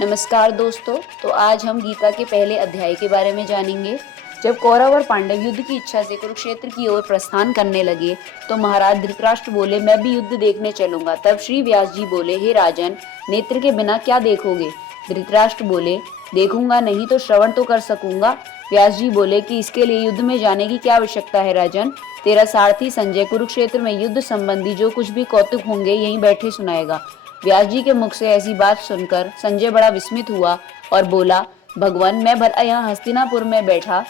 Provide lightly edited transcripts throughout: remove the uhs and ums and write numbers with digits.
नमस्कार दोस्तों। तो आज हम गीता के पहले अध्याय के बारे में जानेंगे। जब कौरव और पांडव युद्ध की इच्छा से कुरुक्षेत्र की ओर प्रस्थान करने लगे तो महाराज धृतराष्ट्र बोले, मैं भी युद्ध देखने चलूंगा। तब श्री व्यास जी बोले, हे राजन, नेत्र के बिना क्या देखोगे? धृतराष्ट्र बोले, देखूंगा नहीं तो श्रवण तो कर सकूंगा। व्यास जी बोले कि इसके लिए युद्ध में जाने की क्या आवश्यकता है राजन? तेरा सारथी संजय कुरुक्षेत्र में युद्ध संबंधी जो कुछ भी कौतुक होंगे यहीं बैठे सुनाएगा। व्यास जी के मुख से ऐसी बात सुनकर संजय बड़ा विस्मित हुआ और बोला, भगवान, मैं भला यहाँ हस्तिनापुर में बैठा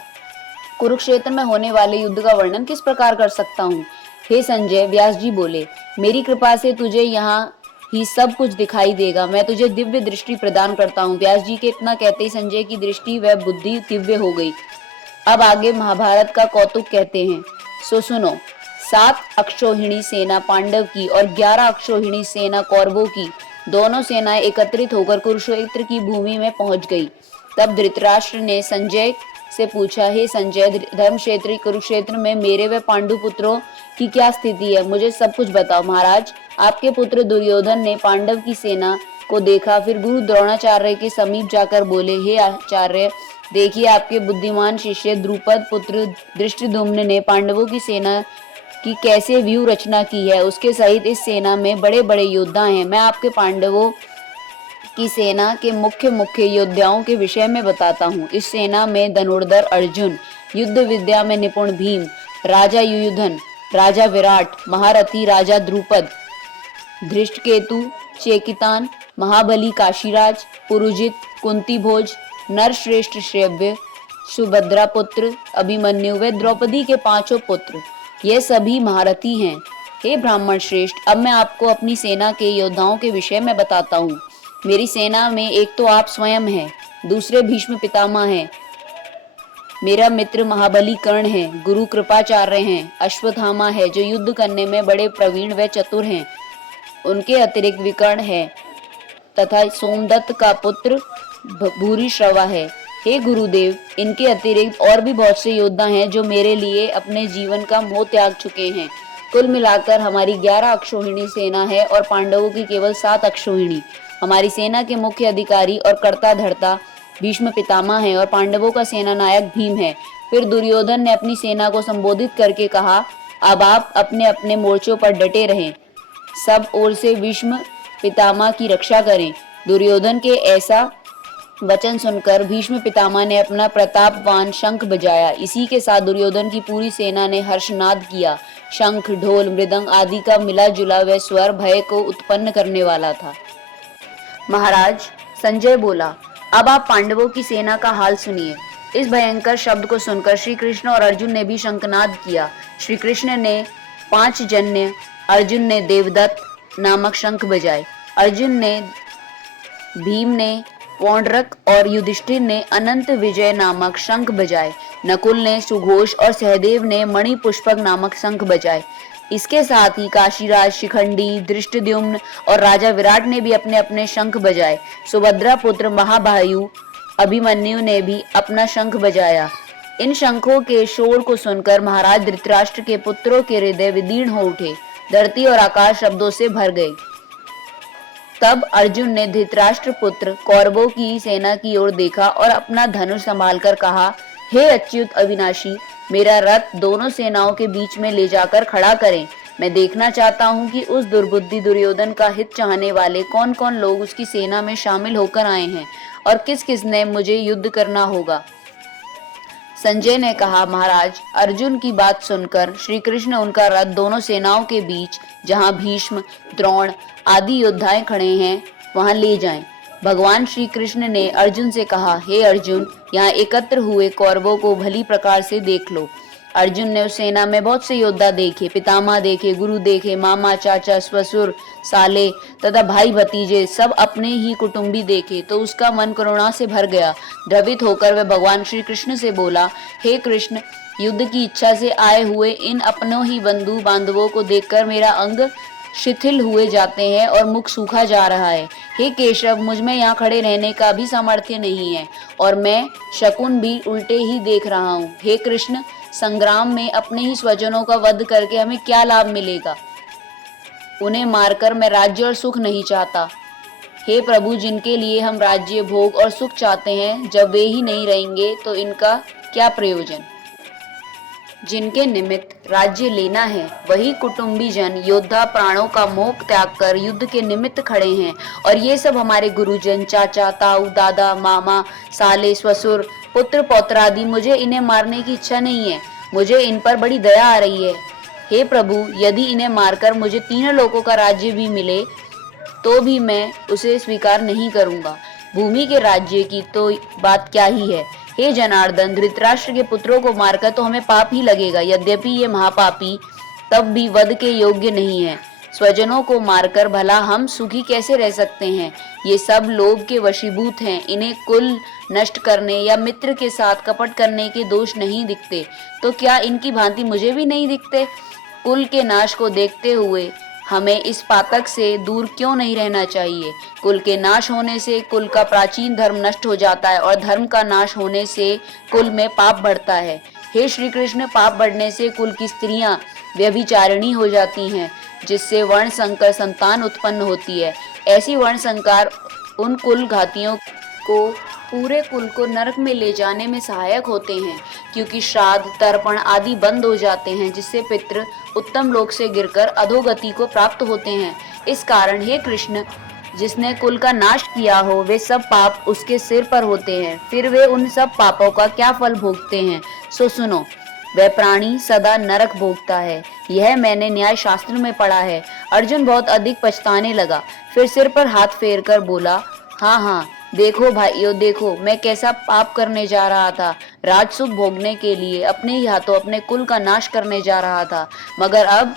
कुरुक्षेत्र में होने वाले युद्ध का वर्णन किस प्रकार कर सकता हूँ? हे संजय, व्यास जी बोले, मेरी कृपा से तुझे यहाँ ही सब कुछ दिखाई देगा। मैं तुझे दिव्य दृष्टि प्रदान करता हूँ। व्यास जी के इतना कहते ही संजय की दृष्टि व बुद्धि दिव्य हो गई। अब आगे महाभारत का कौतुक कहते हैं, सो सुनो। 7 अक्षौहिणी सेना पांडव की और 11 अक्षौहिणी सेना कौरवों की, दोनों सेनाएं एकत्रित होकर कुरुक्षेत्र की भूमि में पहुंच गई। तब धृतराष्ट्र ने संजय से पूछा, हे संजय, धर्म क्षेत्र कुरुक्षेत्र में मेरे व पांडु पुत्रों की क्या स्थिति है? मुझे सब कुछ बताओ। महाराज, आपके पुत्र दुर्योधन ने पांडव की सेना को देखा, फिर गुरु द्रोणाचार्य के समीप जाकर बोले, हे आचार्य, देखिए, आपके बुद्धिमान शिष्य द्रुपद पुत्र धृष्टद्युम्न ने पांडवों की सेना की कैसे व्यूह रचना की है। उसके सहित इस सेना में बड़े बड़े योद्धा हैं। मैं आपके पांडवों की सेना के मुख्य मुख्य योद्धाओं के विषय में बताता हूँ। इस सेना में धनुर्धर अर्जुन, युद्ध विद्या में निपुण भीम, राजा युयुधन, राजा विराट, महारथी राजा द्रुपद, धृष्टकेतु, चेकितान, महाबली काशीराज, पुरुजित, कुंती भोज, नरश्रेष्ठ श्रेव्य, सुभद्रा पुत्र अभिमन्यु व द्रौपदी के 5 पुत्र, ये सभी महारथी हैं। हे ब्राह्मण श्रेष्ठ, अब मैं आपको अपनी सेना के योद्धाओं के विषय में बताता हूँ। मेरी सेना में एक तो आप स्वयं हैं, दूसरे भीष्म पितामह हैं, मेरा मित्र महाबली कर्ण है, गुरु कृपाचार्य हैं, अश्वत्थामा है जो युद्ध करने में बड़े प्रवीण व चतुर हैं, उनके अतिरिक्त विकर्ण है, तथा सोमदत्त का पुत्र भूरिश्रवा है। हे गुरुदेव, इनके अतिरिक्त और भी बहुत से योद्धा हैं जो मेरे लिए अपने जीवन का मोह त्याग चुके हैं। कुल मिलाकर हमारी 11 अक्षौहिणी सेना है और पांडवों की केवल 7 अक्षौहिणी। हमारी सेना के मुख्य अधिकारी और कर्ता धर्ता भीष्म पितामह है और पांडवों का सेना नायक भीम है। फिर दुर्योधन ने अपनी सेना को संबोधित करके कहा, अब आप अपने अपने मोर्चों पर डटे रहें, सब ओर से भीष्म पितामह की रक्षा करें। दुर्योधन के ऐसा वचन सुनकर भीष्म पितामह ने अपना प्रतापवान शंख बजाया। इसी के साथ दुर्योधन की पूरी सेना ने हर्षनाद किया। शंख, ढोल, मृदंग आदि का मिला जुला वह स्वर भय को उत्पन्न करने वाला था। महाराज, संजय बोला, अब आप पांडवों की सेना का हाल सुनिए। इस भयंकर शब्द को सुनकर श्री कृष्ण और अर्जुन ने भी शंखनाद किया। श्री कृष्ण ने 5 जन्य, अर्जुन ने देवदत्त नामक शंख बजाए, अर्जुन ने, भीम ने पौंड्रक और युधिष्ठिर ने अनंत विजय नामक शंख बजाए, नकुल ने सुघोष और सहदेव ने मणिपुष्पक नामक शंख बजाए। इसके साथ ही काशीराज, शिखंडी, धृष्टद्युम्न और राजा विराट ने भी अपने अपने शंख बजाए। सुभद्रा पुत्र महाबाहु अभिमन्यु ने भी अपना शंख बजाया। इन शंखों के शोर को सुनकर महाराज धृतराष्ट्र के पुत्रों के हृदय विदीर्ण हो उठे, धरती और आकाश शब्दों से भर गए। तब अर्जुन ने धृतराष्ट्र पुत्र कौरवों की सेना की ओर देखा और अपना धनुष संभालकर कहा, हे अच्युत अविनाशी, मेरा रथ दोनों सेनाओं के बीच में ले जाकर खड़ा करें। मैं देखना चाहता हूं कि उस दुर्बुद्धि दुर्योधन का हित चाहने वाले कौन कौन लोग उसकी सेना में शामिल होकर आए हैं और किस किस ने मुझे युद्ध करना होगा। संजय ने कहा, महाराज, अर्जुन की बात सुनकर श्री कृष्ण उनका रथ दोनों सेनाओं के बीच, जहां भीष्म, द्रोण आदि योद्धाएं खड़े हैं, वहां ले जाएं। भगवान श्री कृष्ण ने अर्जुन से कहा, हे अर्जुन, यहाँ एकत्र हुए कौरवों को भली प्रकार से देख लो। अर्जुन ने उस सेना में बहुत से योद्धा देखे, पितामह देखे, गुरु देखे, मामा, चाचा, ससुर, साले तथा भाई भतीजे, सब अपने ही कुटुंबी देखे तो उसका मन करुणा से भर गया। द्रवित होकर वह भगवान श्री कृष्ण से बोला, हे कृष्ण, युद्ध की इच्छा से आए हुए इन अपनों ही बंधु बांधवों को देखकर मेरा अंग शिथिल हुए जाते हैं और मुख सूखा जा रहा है। हे केशव, मुझ में यहाँ खड़े रहने का भी सामर्थ्य नहीं है और मैं शकुन भी उल्टे ही देख रहा हूँ। हे कृष्ण, संग्राम में अपने ही स्वजनों का वध करके हमें क्या लाभ मिलेगा? उन्हें मारकर मैं राज्य और सुख नहीं चाहता। हे प्रभु, जिनके लिए हम राज्य, भोग और सुख चाहते हैं, जब वे ही नहीं रहेंगे तो इनका क्या प्रयोजन। जिनके निमित्त राज्य लेना है, वही कुटुंबी जन योद्धा प्राणों का मोह त्याग कर युद्ध के निमित्त खड़े हैं। और ये सब हमारे गुरुजन, चाचा, ताऊ, दादा, मामा, साले, ससुर, पुत्र, पौत्र आदि। मुझे इन्हें मारने की इच्छा नहीं है, मुझे इन पर बड़ी दया आ रही है। हे प्रभु, यदि इन्हें मारकर मुझे तीनों लोकों का राज्य भी मिले तो भी मैं उसे स्वीकार नहीं करूंगा। भूमि के राज्य की तो बात क्या ही है। हे जनार्दन, धृतराष्ट्र के पुत्रों को मारकर तो हमें पाप ही लगेगा। यद्यपि ये महापापी तब भी वध के योग्य नहीं है। स्वजनों को मारकर भला हम सुखी कैसे रह सकते हैं। ये सब लोभ के वशीभूत हैं। इन्हें कुल नष्ट करने या मित्र के साथ कपट करने के दोष नहीं दिखते, तो क्या इनकी भांति मुझे भी नहीं दिखते। कुल के नाश को देखते हुए हमें इस पातक से दूर क्यों नहीं रहना चाहिए। कुल के नाश होने से कुल का प्राचीन धर्म नष्ट हो जाता है और धर्म का नाश होने से कुल में पाप बढ़ता है। हे श्री कृष्ण, पाप बढ़ने से कुल की स्त्रियां व्यभिचारिणी हो जाती हैं, जिससे वर्ण संकर संतान उत्पन्न होती है। ऐसी वर्ण संकार उन कुल घातियों को पूरे कुल को नरक में ले जाने में सहायक होते हैं, क्योंकि श्राद्ध, तर्पण आदि बंद हो जाते हैं, जिससे पितृ उत्तम लोक से गिरकर अधोगति को प्राप्त होते हैं। इस कारण हे कृष्ण, जिसने कुल का नाश किया हो, वे सब पाप उसके सिर पर होते हैं। फिर वे उन सब पापों का क्या फल भोगते हैं, सो सुनो। वह प्राणी सदा नरक भोगता है, यह मैंने न्याय शास्त्र में पढ़ा है। अर्जुन बहुत अधिक पछताने लगा, फिर सिर पर हाथ फेर कर बोला, हाँ हाँ, देखो भाइयों, देखो मैं कैसा पाप करने जा रहा था। राजसुख भोगने के लिए अपने ही हाथों अपने कुल का नाश करने जा रहा था, मगर अब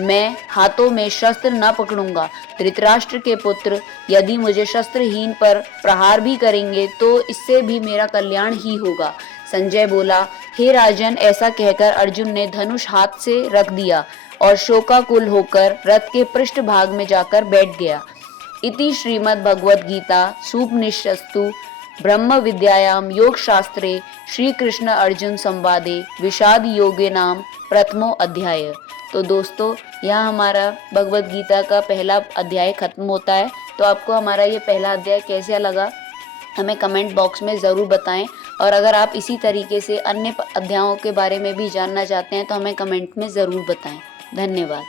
मैं हाथों में शस्त्र न पकड़ूंगा। धृतराष्ट्र के पुत्र यदि मुझे शस्त्रहीन पर प्रहार भी करेंगे तो इससे भी मेरा कल्याण ही होगा। संजय बोला, हे राजन, ऐसा कहकर अर्जुन ने धनुष हाथ से रख दिया और शोकाकुल होकर रथ के पृष्ठ भाग में जाकर बैठ गया। इति श्रीमद् भगवद गीता सूपनिषत्सु ब्रह्म विद्यायाम योग शास्त्रे श्री कृष्ण अर्जुन संवादे विषाद योगे नाम प्रथमो अध्याय। तो दोस्तों, यहाँ हमारा भगवद गीता का पहला अध्याय खत्म होता है। तो आपको हमारा ये पहला अध्याय कैसा लगा हमें कमेंट बॉक्स में ज़रूर बताएं। और अगर आप इसी तरीके से अन्य अध्यायों के बारे में भी जानना चाहते हैं तो हमें कमेंट में ज़रूर बताएं। धन्यवाद।